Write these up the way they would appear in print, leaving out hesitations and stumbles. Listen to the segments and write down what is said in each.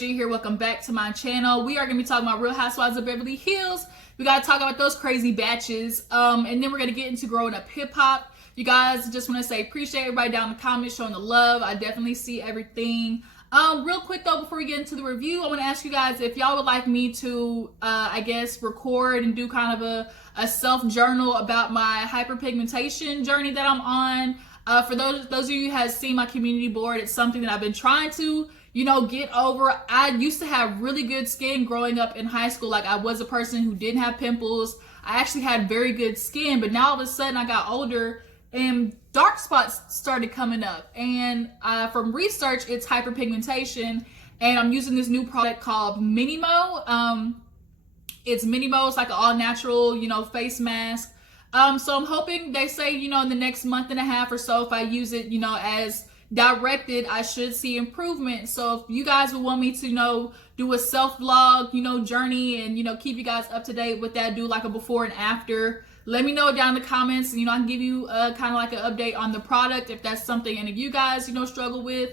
OG here. Welcome back to my channel. We are going to be talking about Real Housewives of Beverly Hills. We got to talk about those crazy batches. And then we're going to get into growing up hip hop. You guys, just want to say appreciate everybody down in the comments showing the love. I definitely see everything. Real quick though, before we get into the review, I want to ask you guys if y'all would like me to, I guess, record and do kind of a self-journal about my hyperpigmentation journey that I'm on. For those of you who have seen my community board, it's something that I've been trying to, get over. I used to have really good skin growing up in high school. Like, I was a person who didn't have pimples. I actually had very good skin, but now all of a sudden I got older and dark spots started coming up. And from research, it's hyperpigmentation. And I'm using this new product called Minimo. It's Minimo. It's like an all-natural, face mask. So I'm hoping, they say, in the next month and a half or so, if I use it, as directed, I should see improvement. So if you guys would want me to, do a self-vlog, journey and, keep you guys up to date with that, do like a before and after, let me know down in the comments. I can give you kind of like an update on the product if that's something any of you guys, struggle with.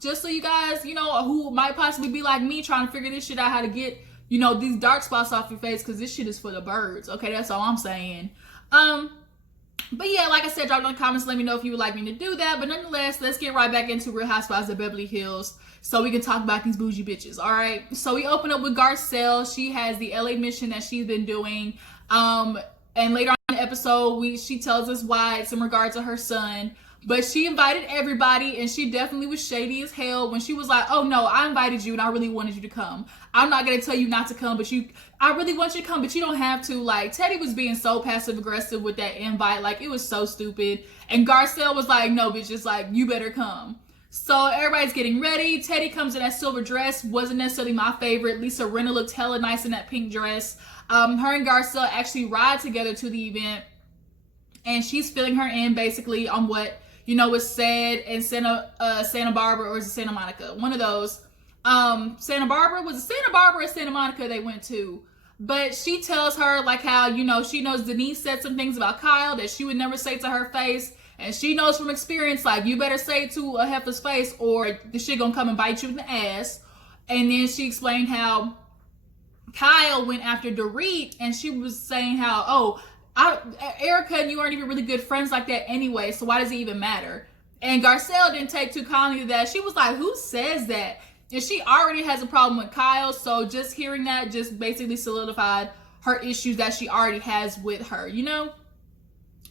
Just so you guys, who might possibly be like me trying to figure this shit out, how to get, these dark spots off your face, because this shit is for the birds. Okay, that's all I'm saying. But yeah, like I said, drop in the comments, let me know if you would like me to do that. But nonetheless, let's get right back into Real Housewives of Beverly Hills so we can talk about these bougie bitches. All right, so we open up with Garcelle. She has the LA mission that she's been doing. And later on in the episode, she tells us why it's in regard to her son. But she invited everybody, and she definitely was shady as hell when she was like, oh no, I invited you and I really wanted you to come. I'm not going to tell you not to come, but I really want you to come, but you don't have to. Like, Teddy was being so passive aggressive with that invite. Like, it was so stupid. And Garcelle was like, no, bitch, it's like, you better come. So everybody's getting ready. Teddy comes in that silver dress. Wasn't necessarily my favorite. Lisa Rinna looked hella nice in that pink dress. Her and Garcelle actually ride together to the event, and she's filling her in basically on what was said in Santa Barbara, or is it Santa Monica? One of those. Santa Barbara, was it Santa Barbara or Santa Monica they went to? But she tells her like how, she knows Denise said some things about Kyle that she would never say to her face. And she knows from experience, like, you better say it to a heifer's face or the shit gonna come and bite you in the ass. And then she explained how Kyle went after Dorit, and she was saying how, Erica and you aren't even really good friends like that anyway, so why does it even matter? And Garcelle didn't take too kindly to that. She was like, who says that? And she already has a problem with Kyle, so just hearing that just basically solidified her issues that she already has with her,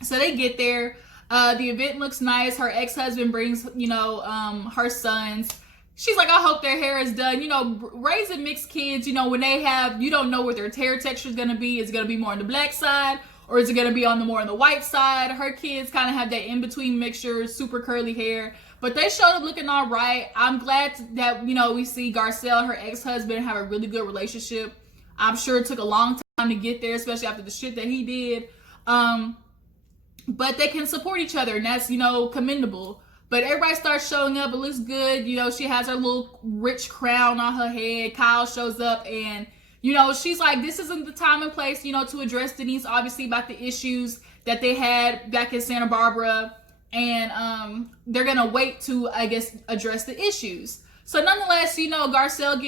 So they get there. The event looks nice. Her ex-husband brings, her sons. She's like, I hope their hair is done. Raising mixed kids, when they have, you don't know what their hair texture is going to be. Is it going to be more on the black side, or is it going to be more on the white side? Her kids kind of have that in-between mixture, super curly hair. But they showed up looking all right. I'm glad that, we see Garcelle, her ex-husband, have a really good relationship. I'm sure it took a long time to get there, especially after the shit that he did. But they can support each other, and that's, commendable. But everybody starts showing up. It looks good. She has her little rich crown on her head. Kyle shows up, and, she's like, this isn't the time and place, to address Denise, obviously, about the issues that they had back in Santa Barbara. And they're going to wait to, I guess, address the issues. So nonetheless, Garcelle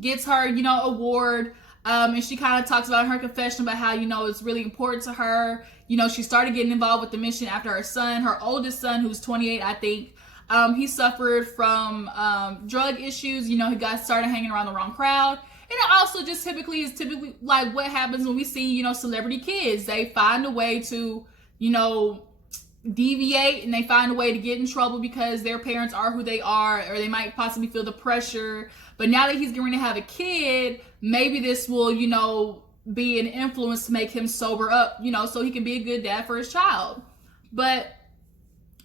gets her, award. And she kind of talks about her confession about how, it's really important to her. She started getting involved with the mission after her son, her oldest son, who's 28, I think. He suffered from drug issues. He started hanging around the wrong crowd. And it also just typically like what happens when we see, celebrity kids. They find a way to, deviate, and they find a way to get in trouble because their parents are who they are, or they might possibly feel the pressure. But now that he's going to have a kid, maybe this will, be an influence to make him sober up, so he can be a good dad for his child. But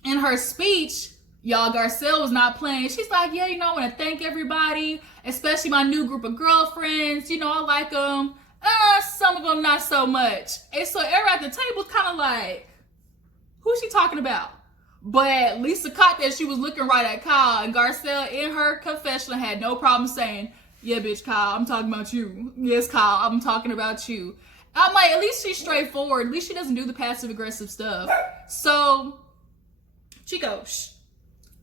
in her speech, y'all, Garcelle was not playing. She's like, yeah, I want to thank everybody, especially my new group of girlfriends. I like them. Some of them not so much. And so everybody at the table was kind of like, who's she talking about? But Lisa caught that she was looking right at Kyle, and Garcelle in her confessional had no problem saying, yeah, bitch, Kyle, I'm talking about you. Yes, Kyle, I'm talking about you. I'm like, at least she's straightforward. At least she doesn't do the passive aggressive stuff. So, Chico, shh.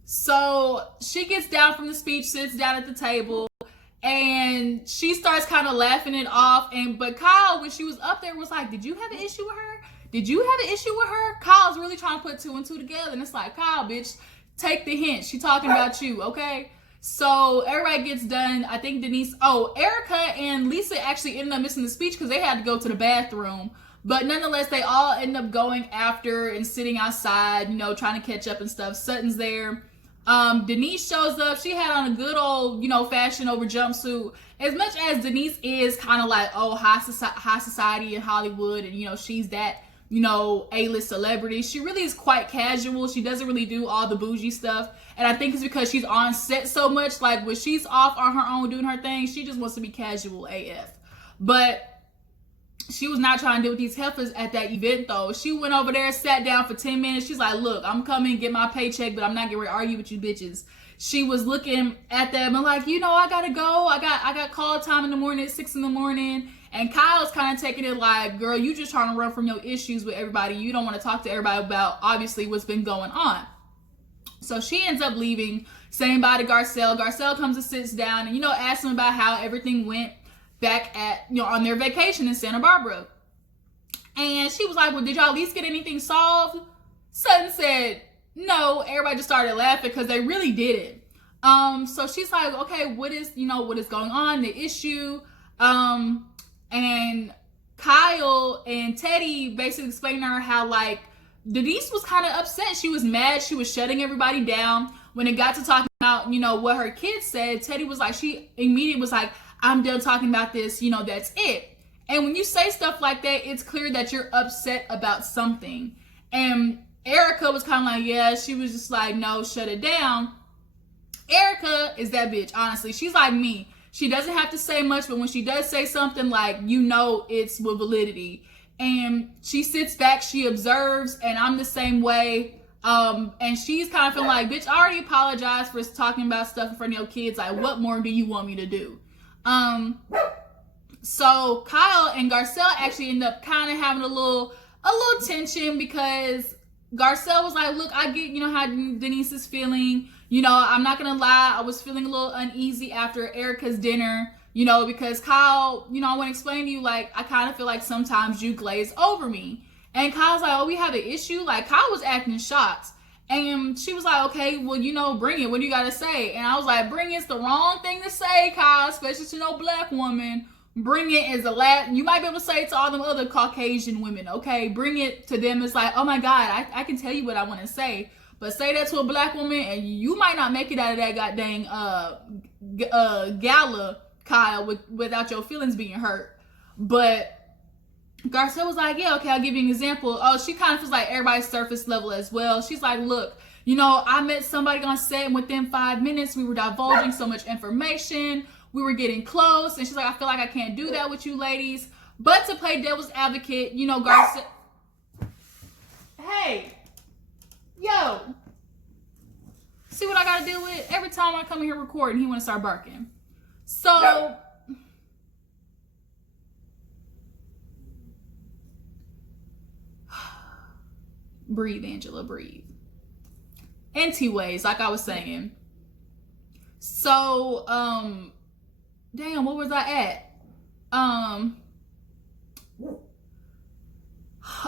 So she gets down from the speech, sits down at the table, and she starts kind of laughing it off. But Kyle, when she was up there, was like, "Did you have an issue with her? Did you have an issue with her?" Kyle's really trying to put two and two together, and it's like, Kyle, bitch, take the hint. She talking about you, okay? So everybody gets done. I think Denise, Erica and Lisa actually ended up missing the speech because they had to go to the bathroom. But nonetheless, they all end up going after and sitting outside, you know, trying to catch up and stuff. Sutton's there. Denise shows up. She had on a good old, you know, fashion over jumpsuit. As much as Denise is kind of like, high society in Hollywood, and, you know, she's that, you know, A-list celebrity, she really is quite casual. She doesn't really do all the bougie stuff. And I think it's because she's on set so much. Like, when she's off on her own doing her thing, she just wants to be casual AF. But she was not trying to deal with these heifers at that event, though. She went over there, sat down for 10 minutes. She's like, look, I'm coming, get my paycheck, but I'm not getting ready to argue with you bitches. She was looking at them and like, you know, I gotta go. I got call time in the morning at 6 in the morning. And Kyle's kind of taking it like, girl, you just trying to run from your issues with everybody. You don't want to talk to everybody about, obviously, what's been going on. So she ends up leaving, saying bye to Garcelle. Garcelle comes and sits down and, you know, asks him about how everything went back at, you know, on their vacation in Santa Barbara. And she was like, well, did y'all at least get anything solved? Sutton said, no. Everybody just started laughing because they really didn't. So she's like, okay, what is going on, the issue? And Kyle and Teddy basically explained to her how, like, Denise was kind of upset. She was mad. She was shutting everybody down. When it got to talking about, you know, what her kids said, Teddy was like, she immediately was like, I'm done talking about this, you know, that's it. And when you say stuff like that, it's clear that you're upset about something. And Erica was kind of like, yeah, she was just like, no, shut it down. Erica is that bitch, honestly. She's like me. She doesn't have to say much, but when she does say something, like, you know, it's with validity. And she sits back, she observes, and I'm the same way. And she's kind of feeling like, bitch, I already apologized for talking about stuff in front of your kids. Like, what more do you want me to do? So Kyle and Garcelle actually end up kind of having a little tension because Garcelle was like, look, I get, you know, how Denise is feeling. You know, I'm not gonna lie, I was feeling a little uneasy after Erica's dinner, you know, because Kyle, you know, I want to explain to you, like, I kind of feel like sometimes you glaze over me. And Kyle's like, oh, we have an issue? Like, Kyle was acting shocked. And she was like, okay, well, you know, bring it. What do you got to say? And I was like, bring it's the wrong thing to say, Kyle, especially to no black woman. Bring it is a Latin. You might be able to say it to all them other Caucasian women, okay? Bring it to them. It's like, oh my God, I can tell you what I want to say. But say that to a black woman and you might not make it out of that goddamn gala, Kyle, without your feelings being hurt. But Garcelle was like, yeah, okay, I'll give you an example. Oh, she kind of feels like everybody's surface level as well. She's like, look, you know, I met somebody on set and within 5 minutes, we were divulging so much information. We were getting close. And she's like, I feel like I can't do that with you ladies. But to play devil's advocate, you know, Garcelle. Hey, yo. See what I got to deal with? Every time I come in here recording, he want to start barking. So... breathe, Angela, breathe. Anyways, like I was saying. So, damn, what was I at? I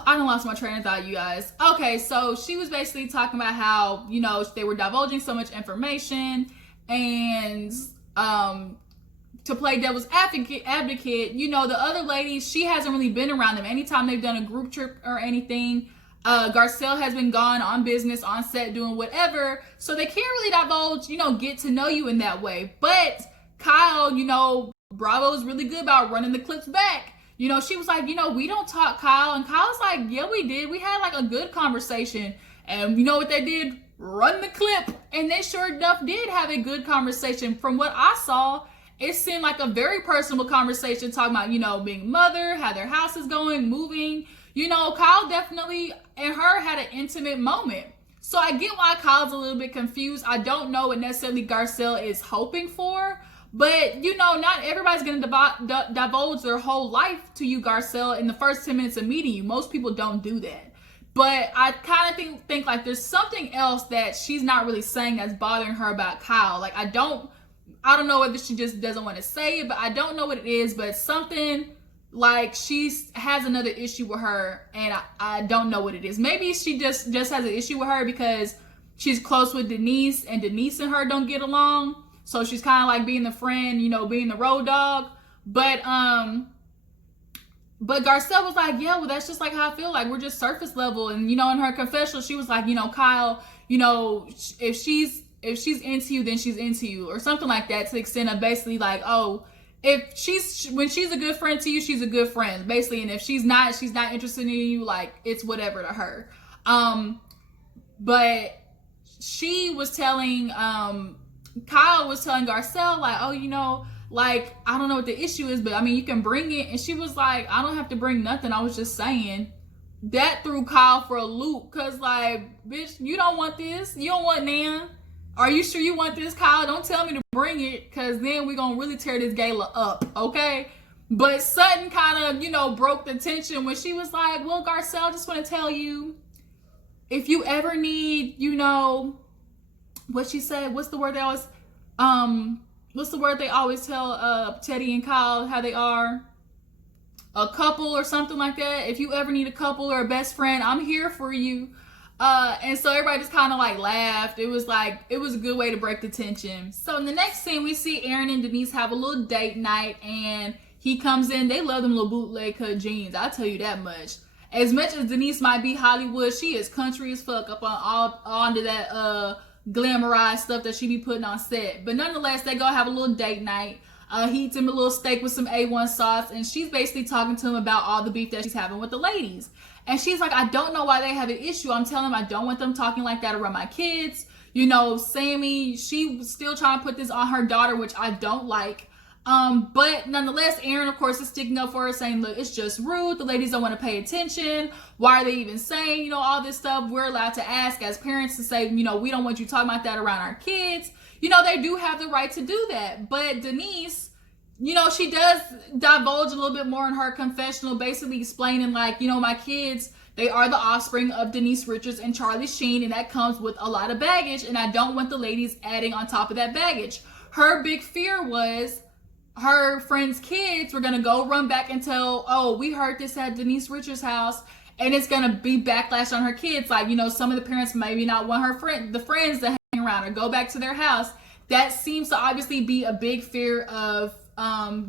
done lost my train of thought, you guys. Okay, so she was basically talking about how, you know, they were divulging so much information and, to play devil's advocate, you know, the other ladies, she hasn't really been around them. Anytime they've done a group trip or anything, Garcelle has been gone on business, on set, doing whatever. So they can't really divulge, you know, get to know you in that way. But Kyle, you know, Bravo is really good about running the clips back. You know, she was like, you know, we don't talk, Kyle. And Kyle's like, yeah, we did. We had like a good conversation. And you know what they did? Run the clip. And they sure enough did have a good conversation. From what I saw, it seemed like a very personal conversation, talking about, you know, being a mother, how their house is going, moving. You know, Kyle definitely and her had an intimate moment. So I get why Kyle's a little bit confused. I don't know what necessarily Garcelle is hoping for. But, you know, not everybody's going to divulge their whole life to you, Garcelle, in the first 10 minutes of meeting you. Most people don't do that. But I kind of think like there's something else that she's not really saying that's bothering her about Kyle. Like I don't know whether she just doesn't want to say it, but I don't know what it is, but something like she has another issue with her, and I don't know what it is. Maybe she just has an issue with her because she's close with Denise, and Denise and her don't get along. So she's kind of like being the friend, you know, being the road dog. But Garcelle was like, yeah, well, that's just like how I feel. Like, we're just surface level. And, you know, in her confessional, she was like, you know, Kyle, you know, if she's into you, then she's into you, or something like that, to the extent of basically like, oh, when she's a good friend to you, she's a good friend, basically. And if she's not interested in you, like, it's whatever to her. But she was telling, Kyle was telling Garcelle, like, oh, you know, like, I don't know what the issue is, but I mean, you can bring it. And she was like, I don't have to bring nothing. I was just saying. That threw Kyle for a loop. Cause like, bitch, you don't want this. You don't want Nan. Are you sure you want this, Kyle? Don't tell me to bring it. Cause then we're going to really tear this gala up. Okay. But Sutton kind of, you know, broke the tension when she was like, well, Garcelle, just want to tell you, if you ever need, you know, what she said, what's the word they always tell Teddy and Kyle how they are? A couple or something like that. If you ever need a couple or a best friend, I'm here for you. And so everybody just kind of like laughed. It was a good way to break the tension. So in the next scene, we see Aaron and Denise have a little date night, and he comes in. They love them little bootleg cut jeans. I'll tell you that much. As much as Denise might be Hollywood, she is country as fuck up on onto that glamorized stuff that she be putting on set. But nonetheless, they go have a little date night. He eats him a little steak with some A1 sauce, and she's basically talking to him about all the beef that she's having with the ladies. And she's like, I don't know why they have an issue. I'm telling them I don't want them talking like that around my kids. You know, Sammy, she was still trying to put this on her daughter, which I don't like. But nonetheless, Aaron, of course, is sticking up for her, saying, look, it's just rude. The ladies don't want to pay attention. Why are they even saying, you know, all this stuff? We're allowed to ask as parents to say, you know, we don't want you talking about that around our kids. You know, they do have the right to do that. But Denise, you know, she does divulge a little bit more in her confessional, basically explaining like, you know, my kids, they are the offspring of Denise Richards and Charlie Sheen, and that comes with a lot of baggage, and I don't want the ladies adding on top of that baggage. Her big fear was her friends' kids were going to go run back and tell, oh, we heard this at Denise Richards' house, and it's going to be backlash on her kids. Like, you know, some of the parents maybe not want the friends to hang around or go back to their house. That seems to obviously be a big fear of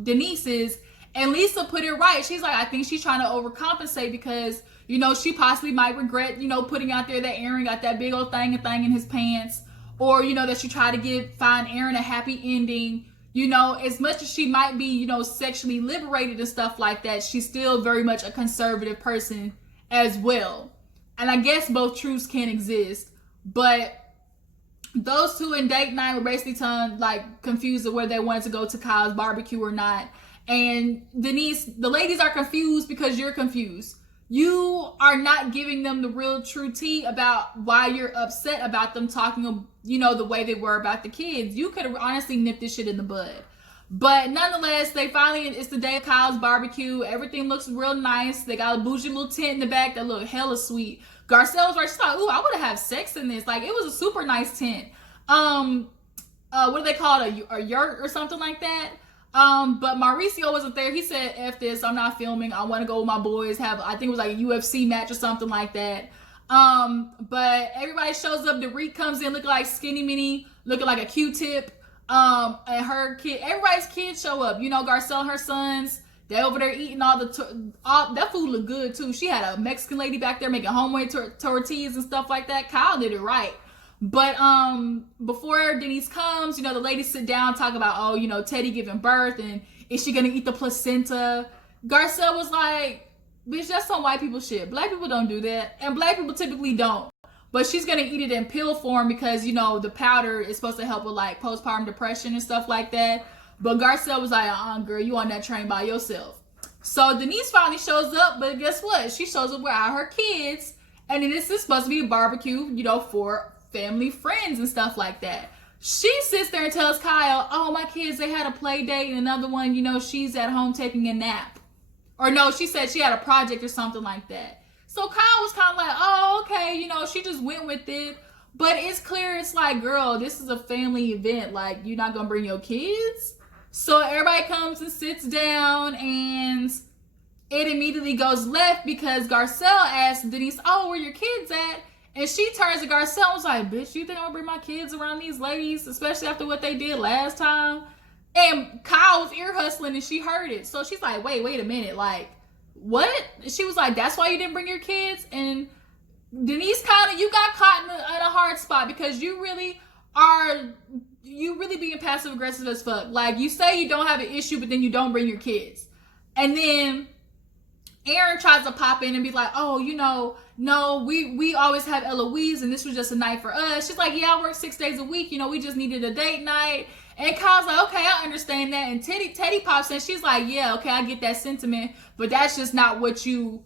Denise's. And Lisa put it right. She's like, I think she's trying to overcompensate because, you know, she possibly might regret, you know, putting out there that Aaron got that big old thing in his pants, or, you know, that she tried to find Aaron a happy ending. You know, as much as she might be, you know, sexually liberated and stuff like that, she's still very much a conservative person as well. And I guess both truths can exist. But those two in date night were basically confused of whether they wanted to go to Kyle's barbecue or not. And Denise, the ladies are confused because you're confused. You are not giving them the real true tea about why you're upset about them talking, you know, the way they were about the kids. You could have honestly nipped this shit in the bud. But nonetheless, it's the day of Kyle's barbecue. Everything looks real nice. They got a bougie little tent in the back that looked hella sweet. Garcelle was right. She's like, ooh, I would have sex in this. Like, it was a super nice tent. What do they call it? A yurt or something like that. But Mauricio wasn't there. He said, F this, I'm not filming. I want to go with my boys, I think it was like a UFC match or something like that. But everybody shows up. Dorit comes in looking like Skinny Minnie, looking like a Q-tip. And her kid, everybody's kids show up. You know, Garcelle and her sons, they over there eating all that food looked good too. She had a Mexican lady back there making homemade tortillas and stuff like that. Kyle did it right. But before Denise comes, you know, the ladies sit down, talk about, oh, you know, Teddy giving birth, and is she gonna eat the placenta? Garcelle was like, bitch, that's some white people shit. Black people don't do that, and black people typically don't. But she's gonna eat it in pill form because, you know, the powder is supposed to help with like postpartum depression and stuff like that. But Garcelle was like, girl, you on that train by yourself. So Denise finally shows up, but guess what? She shows up without her kids, and this is supposed to be a barbecue, you know, for family, friends, and stuff like that. She sits there and tells Kyle, oh, my kids, they had a play date, and another one, you know, she's at home taking a nap. Or no, she said she had a project or something like that. So Kyle was kind of like, oh, okay, you know, she just went with it. But it's clear, it's like, girl, this is a family event. Like, you're not going to bring your kids? So everybody comes and sits down, and it immediately goes left because Garcelle asks Denise, oh, where your kids at? And she turns to Garcelle and was like, bitch, you think I'm going to bring my kids around these ladies, especially after what they did last time? And Kyle was ear hustling and she heard it. So she's like, wait a minute. Like, what? She was like, that's why you didn't bring your kids? And Denise you got caught in a hard spot because you really being passive aggressive as fuck. Like, you say you don't have an issue, but then you don't bring your kids. And then Aaron tries to pop in and be like, oh, you know, no, we always have Eloise and this was just a night for us. She's like, yeah, I work 6 days a week. You know, we just needed a date night. And Kyle's like, okay, I understand that. And Teddy pops in. She's like, yeah, okay, I get that sentiment. But that's just not what you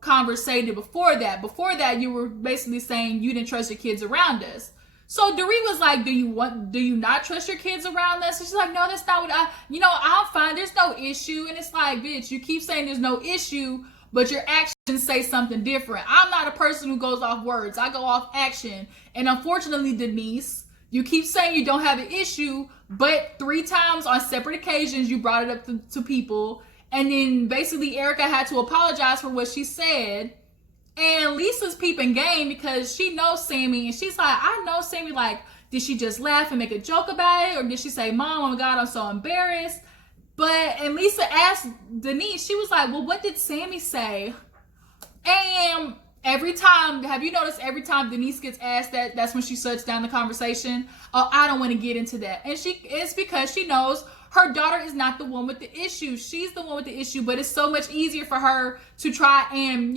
conversated before that. Before that, you were basically saying you didn't trust your kids around us. So Doree was like, do you not trust your kids around us? And she's like, no, that's not what I'm fine. There's no issue. And it's like, bitch, you keep saying there's no issue, but your actions say something different. I'm not a person who goes off words. I go off action. And unfortunately, Denise, you keep saying you don't have an issue, but 3 times on separate occasions, you brought it up to people. And then basically Erica had to apologize for what she said. And Lisa's peeping game because she knows Sammy. And she's like, I know Sammy. Like, did she just laugh and make a joke about it? Or did she say, Mom, oh my God, I'm so embarrassed. And Lisa asked Denise, she was like, well, what did Sammy say? And every time, have you noticed every time Denise gets asked that's when she shuts down the conversation? Oh, I don't want to get into that. And it's because she knows her daughter is not the one with the issue. She's the one with the issue, but it's so much easier for her to try and,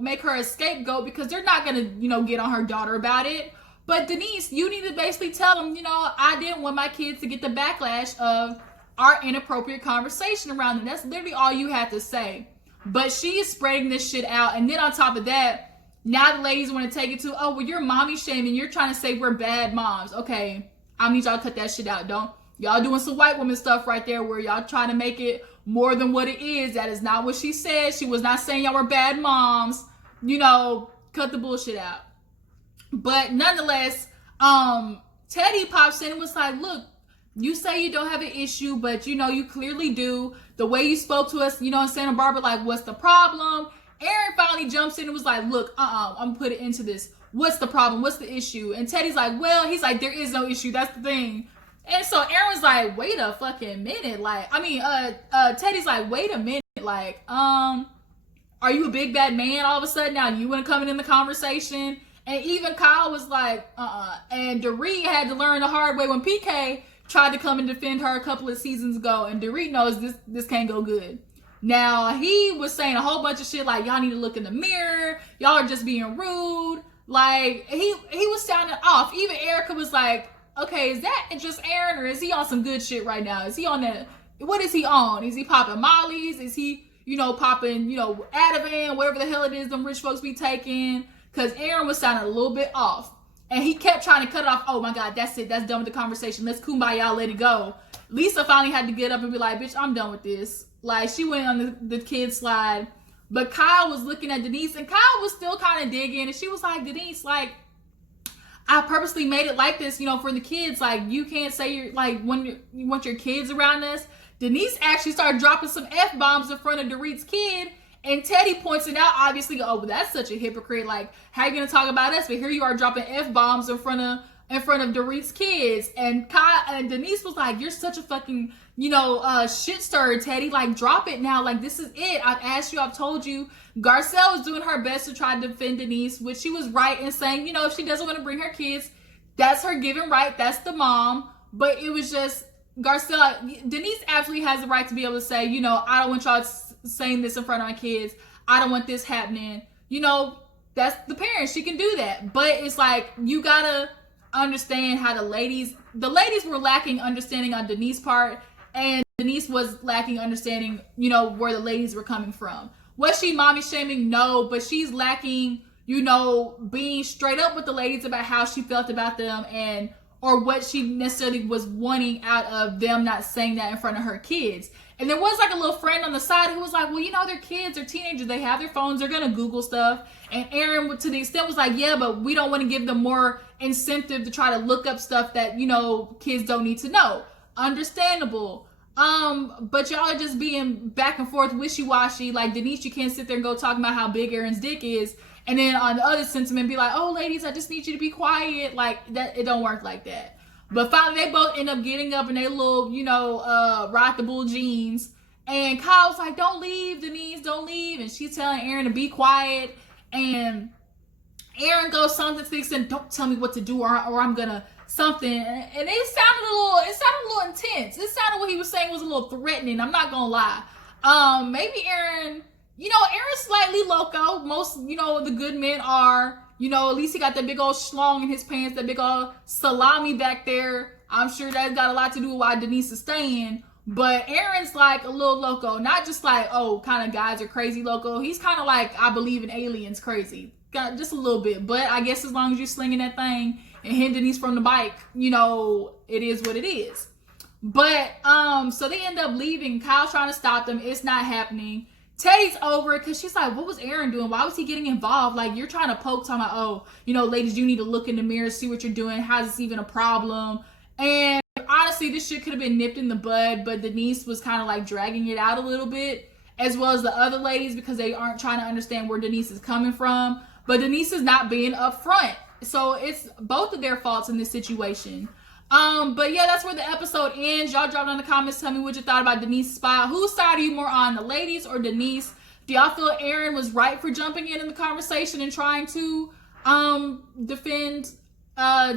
make her a scapegoat because they're not going to, get on her daughter about it. But Denise, you need to basically tell them, I didn't want my kids to get the backlash of our inappropriate conversation around them. That's literally all you have to say. But she is spreading this shit out. And then on top of that, now the ladies want to take it to, oh, well, you're mommy shaming. You're trying to say we're bad moms. Okay, I need y'all to cut that shit out. Y'all doing some white woman stuff right there where y'all trying to make it more than what it is. That is not what she said. She was not saying y'all were bad moms. Cut the bullshit out. But nonetheless, Teddy pops in and was like, look, you say you don't have an issue, but you clearly do. The way you spoke to us, in Santa Barbara, like, what's the problem? Aaron finally jumps in and was like, look, I'm gonna put it into this. What's the problem? What's the issue? And Teddy's like, well, he's like, there is no issue. That's the thing. And so Aaron's like, wait a fucking minute. Teddy's like, wait a minute. Like, are you a big bad man all of a sudden? Now you want to come in the conversation? And even Kyle was like, And Doree had to learn the hard way when PK tried to come and defend her a couple of seasons ago. And Doree knows this can't go good. Now, he was saying a whole bunch of shit like, y'all need to look in the mirror. Y'all are just being rude. Like, he was sounding off. Even Erica was like, okay, is that just Aaron or is he on some good shit right now? Is he on that? What is he on? Is he popping mollies? Is he, popping, Ativan, whatever the hell it is them rich folks be taking? Because Aaron was sounding a little bit off. And he kept trying to cut it off. Oh my God, that's it. That's done with the conversation. Let's kumbaya, let it go. Lisa finally had to get up and be like, bitch, I'm done with this. Like, she went on the kid slide. But Kyle was looking at Denise and Kyle was still kind of digging. And she was like, Denise, like, I purposely made it like this, for the kids. Like, you can't say you're like, when you want your kids around us. Denise actually started dropping some F-bombs in front of Dorit's kid. And Teddy points it out, obviously, oh, but that's such a hypocrite. Like, how are you going to talk about us? But here you are dropping F-bombs in front of Dorit's kids. And Denise was like, you're such a fucking, shit stirrer, Teddy. Like, drop it now. Like, this is it. I've asked you. I've told you. Garcelle was doing her best to try to defend Denise, which she was right in saying, if she doesn't want to bring her kids, that's her given right. That's the mom. But it was just, Denise absolutely has the right to be able to say, I don't want y'all saying this in front of my kids. I don't want this happening. That's the parent. She can do that. But it's like, you gotta understand how the ladies were lacking understanding on Denise's part, and Denise was lacking understanding, where the ladies were coming from. Was she mommy shaming? No, but she's lacking, being straight up with the ladies about how she felt about them or what she necessarily was wanting out of them not saying that in front of her kids. And there was like a little friend on the side who was like, well, you know, they're kids, they're teenagers, they have their phones, they're gonna Google stuff. And Aaron, to the extent, was like, yeah, but we don't want to give them more incentive to try to look up stuff that, you know, kids don't need to know. Understandable. But y'all are just being back and forth wishy-washy. Like, Denise, you can't sit there and go talking about how big Aaron's dick is, and then on the other sentiment be like, oh, ladies, I just need you to be quiet. Like, that, it don't work like that. But finally, they both end up getting up in their little, you know, rock the bull jeans. And Kyle's like, don't leave, Denise, don't leave. And she's telling Aaron to be quiet. And Aaron goes something to the extent, don't tell me what to do or I'm gonna something. And it sounded a little intense. It sounded what he was saying was a little threatening. I'm not gonna lie. Maybe Aaron, you know, Aaron's slightly loco. Most, you know, the good men are. You know, at least he got that big old schlong in his pants, that big old salami back there. I'm sure that's got a lot to do with why Denise is staying. But Aaron's like a little loco. Not just like, oh, kind of guys are crazy loco. He's kind of like, I believe in aliens crazy. Got just a little bit. But I guess as long as you're slinging that thing and hitting Denise from the bike, you know, it is what it is. But, so they end up leaving. Kyle's trying to stop them. It's not happening. Teddy's over it because she's like, what was Aaron doing? Why was he getting involved? Like, you're trying to poke, talking about, oh, you know, ladies, you need to look in the mirror, see what you're doing. How's this even a problem? And honestly, this shit could have been nipped in the bud, but Denise was kind of like dragging it out a little bit, as well as the other ladies, because they aren't trying to understand where Denise is coming from. But Denise is not being upfront. So it's both of their faults in this situation. But yeah, that's where the episode ends. Y'all drop down in the comments, tell me what you thought about Denise's spot. Whose side are you more on, the ladies or Denise? Do y'all feel Aaron was right for jumping in the conversation and trying to defend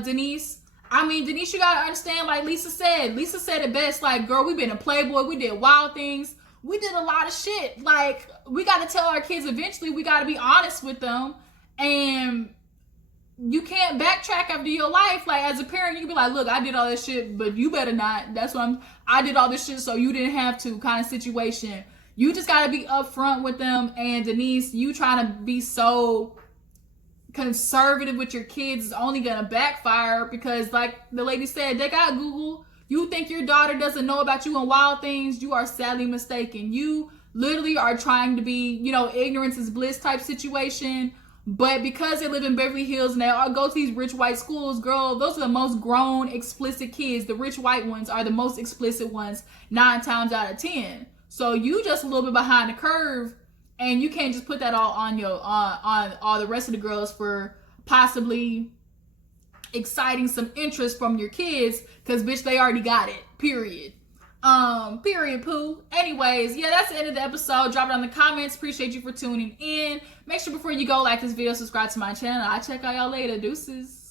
Denise? I mean, Denise, you gotta understand, like Lisa said it best, like, girl, we been a Playboy, we did wild things, we did a lot of shit. Like, we gotta tell our kids eventually, we gotta be honest with them, and you can't backtrack after your life. Like, as a parent, you can be like, look, I did all this shit, but you better not. That's what I did all this shit so you didn't have to, kind of situation. You just gotta be upfront with them. And Denise, you trying to be so conservative with your kids is only gonna backfire, because like the lady said, they got Google. You think your daughter doesn't know about you and wild things? You are sadly mistaken. You literally are trying to be, you know, ignorance is bliss type situation. But because they live in Beverly Hills and they all go to these rich white schools, girl, those are the most grown, explicit kids. The rich white ones are the most explicit ones 9 times out of 10. So you just a little bit behind the curve, and you can't just put that all on your on all the rest of the girls for possibly exciting some interest from your kids, because bitch, they already got it. Period. Period, poo. Anyways, yeah, that's the end of the episode. Drop it in the comments. Appreciate you for tuning in. Make sure before you go, like this video, subscribe to my channel. I'll check out y'all later. Deuces.